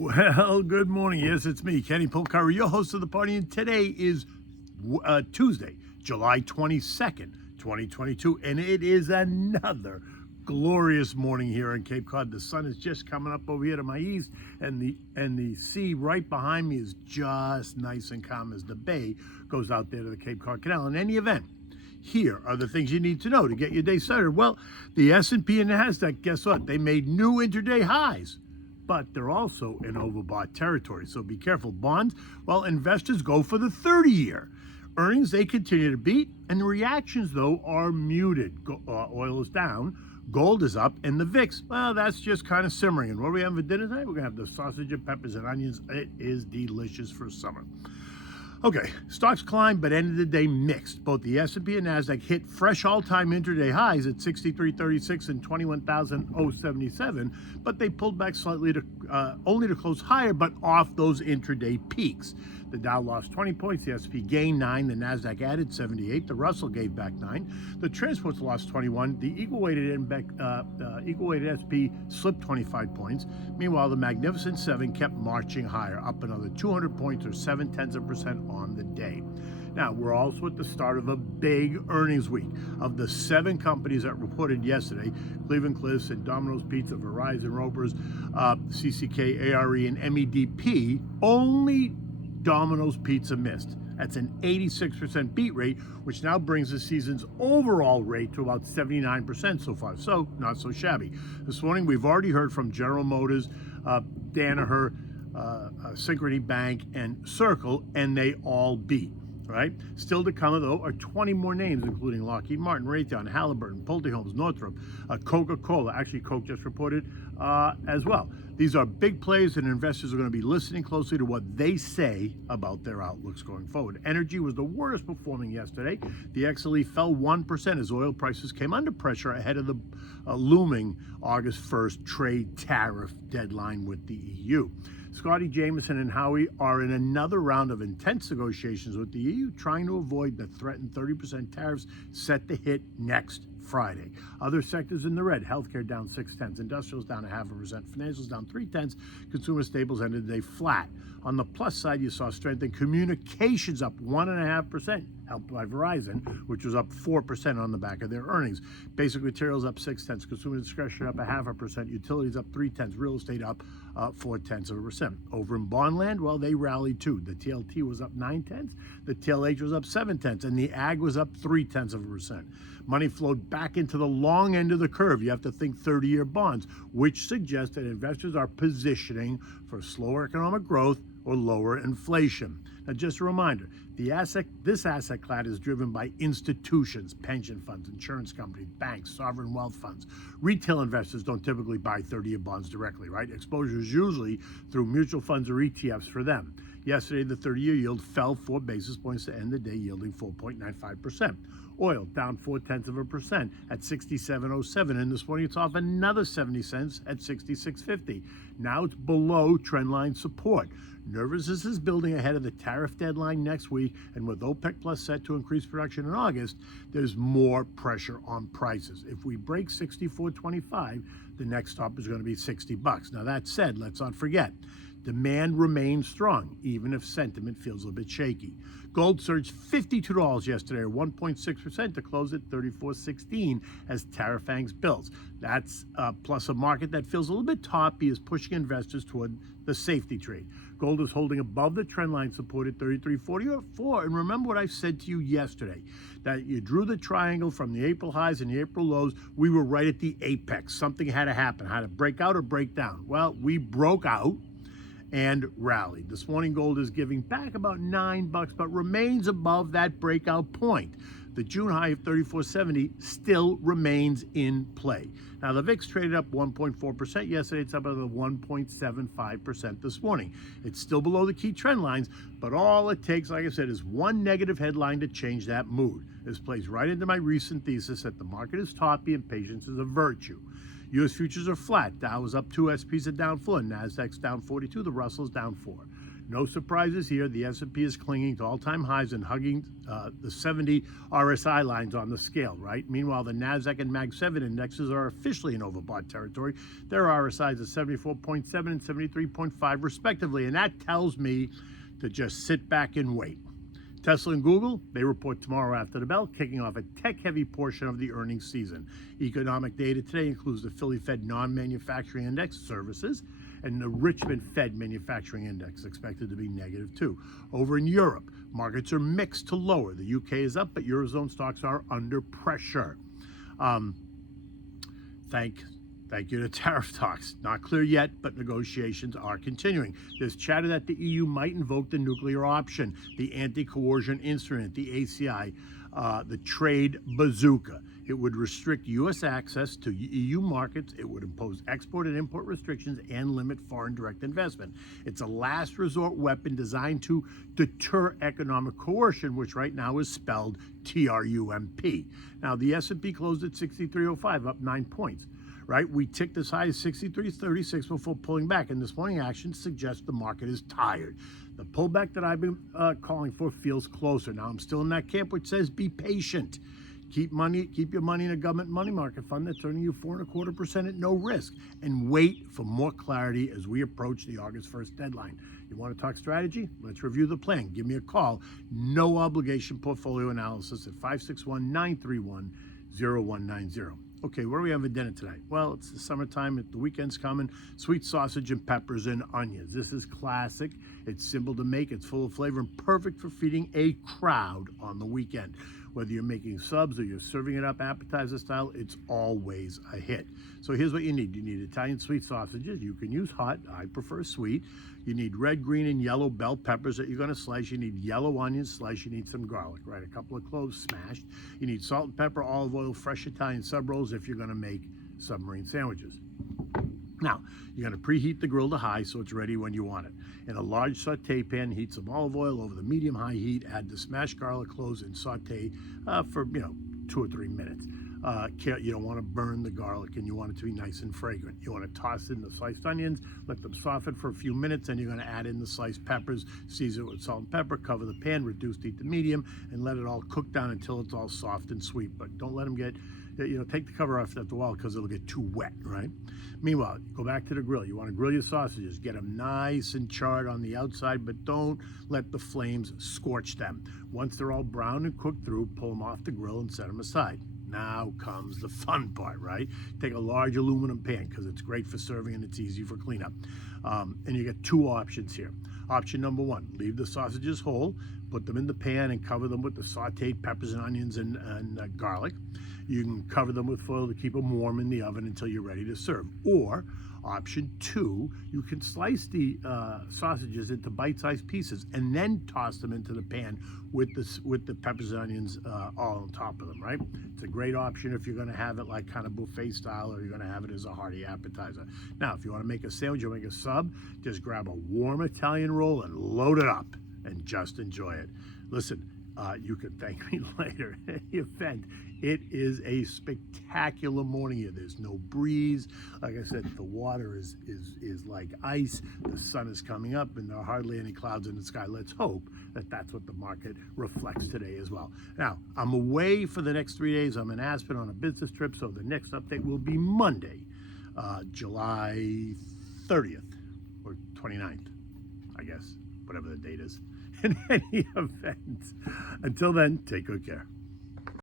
Well, good morning. Yes, it's me, Kenny Polcari, your host of the party, and today is Tuesday, July 22nd, 2022, and it is another glorious morning here in Cape Cod. The sun is just coming up over here to my east, and the sea right behind me is just nice and calm as the bay goes out there to the Cape Cod Canal. In any event, here are the things you need to know to get your day started. Well, the S&P and Nasdaq, guess what? They made new intraday highs, but they're also in overbought territory, so be careful. Bonds, well, investors go for the 30-year. Earnings, they continue to beat, and the reactions, though, are muted. Oil is down, gold is up, and the VIX, well, that's just kind of simmering. And what are we having for dinner tonight? We're going to have the sausage and peppers and onions. It is delicious for summer. Okay, stocks climbed, but ended the day mixed. Both the S&P and Nasdaq hit fresh all-time intraday highs at 63.36 and 21,077, but they pulled back slightly to only to close higher, but off those intraday peaks. The Dow lost 20 points, the S&P gained 9, the Nasdaq added 78, the Russell gave back 9, the transports lost 21, the equal-weighted SP slipped 25 points. Meanwhile, the Magnificent 7 kept marching higher, up another 200 points or 0.7% on the day. Now, we're also at the start of a big earnings week. Of the 7 companies that reported yesterday, Cleveland-Cliffs and Domino's Pizza, Verizon, Ropers, CCK, ARE, and MEDP, only Domino's Pizza missed. That's an 86% beat rate, which now brings the season's overall rate to about 79% so far. So, not so shabby. This morning, we've already heard from General Motors, Danaher, Synchrony Bank, and Circle, and they all beat. Right? Still to come, though, are 20 more names, including Lockheed Martin, Raytheon, Halliburton, Pulte Homes, Northrop, Coca-Cola. Actually, Coke just reported as well. These are big plays, and investors are going to be listening closely to what they say about their outlooks going forward. Energy was the worst performing yesterday. The XLE fell 1% as oil prices came under pressure ahead of the looming August 1st trade tariff deadline with the EU. Scotty Jameson and Howie are in another round of intense negotiations with the EU, trying to avoid the threatened 30% tariffs set to hit next Friday. Other sectors in the red: healthcare down 0.6, industrials down 0.5%, financials down 0.3, consumer staples ended the day flat. On the plus side, you saw strength in communications up 1.5%, helped by Verizon, which was up 4% on the back of their earnings. Basic materials up 0.6, consumer discretionary up 0.5%, utilities up 0.3, real estate up 0.4%. Over in bond land, well, they rallied too. The TLT was up 0.9, the TLH was up 0.7, and the ag was up 0.3%. Money flowed back into the long end of the curve. You have to think 30-year bonds, which suggests that investors are positioning for slower economic growth or lower inflation. Now, just a reminder, this asset class is driven by institutions, pension funds, insurance companies, banks, sovereign wealth funds. Retail investors don't typically buy 30-year bonds directly, right? Exposure is usually through mutual funds or ETFs for them. Yesterday, the 30-year yield fell 4 basis points to end the day, yielding 4.95%. Oil down 0.4% at 67.07, and this morning it's off another 70 cents at 66.50. Now it's below trendline support. Nervousness is building ahead of the tariff deadline next week, and with OPEC Plus set to increase production in August, there's more pressure on prices. If we break 64.25, the next stop is going to be $60. Now that said, let's not forget, demand remains strong, even if sentiment feels a bit shaky. Gold surged $52 yesterday, or 1.6%, to close at $34.16 as tariff angst builds. That's plus a market that feels a little bit toppy is pushing investors toward the safety trade. Gold is holding above the trend line support at 33.44. And remember what I said to you yesterday, that you drew the triangle from the April highs and the April lows. We were right at the apex. Something had to happen, had to break out or break down. Well, we broke out and rallied. This morning, gold is giving back about $9, but remains above that breakout point. The June high of 34.70 still remains in play. Now, the VIX traded up 1.4% yesterday. It's up another 1.75% this morning. It's still below the key trend lines, but all it takes, like I said, is one negative headline to change that mood. This plays right into my recent thesis that the market is toppy and patience is a virtue. U.S. futures are flat. Dow is up 2, SPs are down 4, Nasdaq's down 42, the Russell's down 4. No surprises here. The S&P is clinging to all-time highs and hugging the 70 RSI lines on the scale, right? Meanwhile, the Nasdaq and Mag 7 indexes are officially in overbought territory. Their RSIs are 74.7 and 73.5 respectively, and that tells me to just sit back and wait. Tesla and Google, they report tomorrow after the bell, kicking off a tech-heavy portion of the earnings season. Economic data today includes the Philly Fed non-manufacturing index, services, and the Richmond Fed manufacturing index, expected to be negative too. Over in Europe, markets are mixed to lower. The UK is up, but Eurozone stocks are under pressure. Thank you to tariff talks. Not clear yet, but negotiations are continuing. There's chatter that the EU might invoke the nuclear option, the anti-coercion instrument, the ACI, the trade bazooka. It would restrict U.S. access to EU markets. It would impose export and import restrictions and limit foreign direct investment. It's a last resort weapon designed to deter economic coercion, which right now is spelled TRUMP. Now, the S&P closed at 63.05, up 9 points. Right, we ticked as high as 63.36 before pulling back, and this morning action suggests the market is tired. The pullback that I've been calling for feels closer. Now, I'm still in that camp which says be patient. Keep your money in a government money market fund that's earning you 4.25% at no risk, and wait for more clarity as we approach the August 1st deadline. You want to talk strategy? Let's review the plan. Give me a call. No obligation portfolio analysis at 561-931-0190. Okay, what do we have for dinner tonight? Well, it's the summertime, the weekend's coming. Sweet sausage and peppers and onions. This is classic. It's simple to make, it's full of flavor, and perfect for feeding a crowd on the weekend. Whether you're making subs or you're serving it up appetizer style, it's always a hit. So here's what you need. You need Italian sweet sausages. You can use hot. I prefer sweet. You need red, green, and yellow bell peppers that you're going to slice. You need yellow onions sliced. You need some garlic, right? A couple of cloves smashed. You need salt and pepper, olive oil, fresh Italian sub rolls if you're going to make submarine sandwiches. Now, you're going to preheat the grill to high so it's ready when you want it. In a large saute pan, heat some olive oil over the medium-high heat, add the smashed garlic cloves, and saute for 2 or 3 minutes. You don't want to burn the garlic, and you want it to be nice and fragrant. You want to toss in the sliced onions, let them soften for a few minutes, and you're going to add in the sliced peppers, season it with salt and pepper, cover the pan, reduce heat to medium, and let it all cook down until it's all soft and sweet. But don't let them get, take the cover off after a while because it'll get too wet, right? Meanwhile, go back to the grill. You want to grill your sausages. Get them nice and charred on the outside, but don't let the flames scorch them. Once they're all browned and cooked through, pull them off the grill and set them aside. Now comes the fun part, right? Take a large aluminum pan because it's great for serving and it's easy for cleanup. And you get 2 options here. Option number 1, leave the sausages whole, put them in the pan and cover them with the sauteed peppers and onions and garlic. You can cover them with foil to keep them warm in the oven until you're ready to serve. Or option 2, you can slice the sausages into bite-sized pieces and then toss them into the pan with the peppers and onions all on top of them, right? It's a great option if you're going to have it like kind of buffet style, or you're going to have it as a hearty appetizer. Now, if you want to make a sandwich or make a sub, just grab a warm Italian roll and load it up and just enjoy it. Listen, you can thank me later. In the event, it is a spectacular morning here. There's no breeze. Like I said, the water is like ice. The sun is coming up, and there are hardly any clouds in the sky. Let's hope that that's what the market reflects today as well. Now, I'm away for the next 3 days. I'm in Aspen on a business trip, so the next update will be Monday, July 30th or 29th, I guess, whatever the date is. In any event, until then, take good care.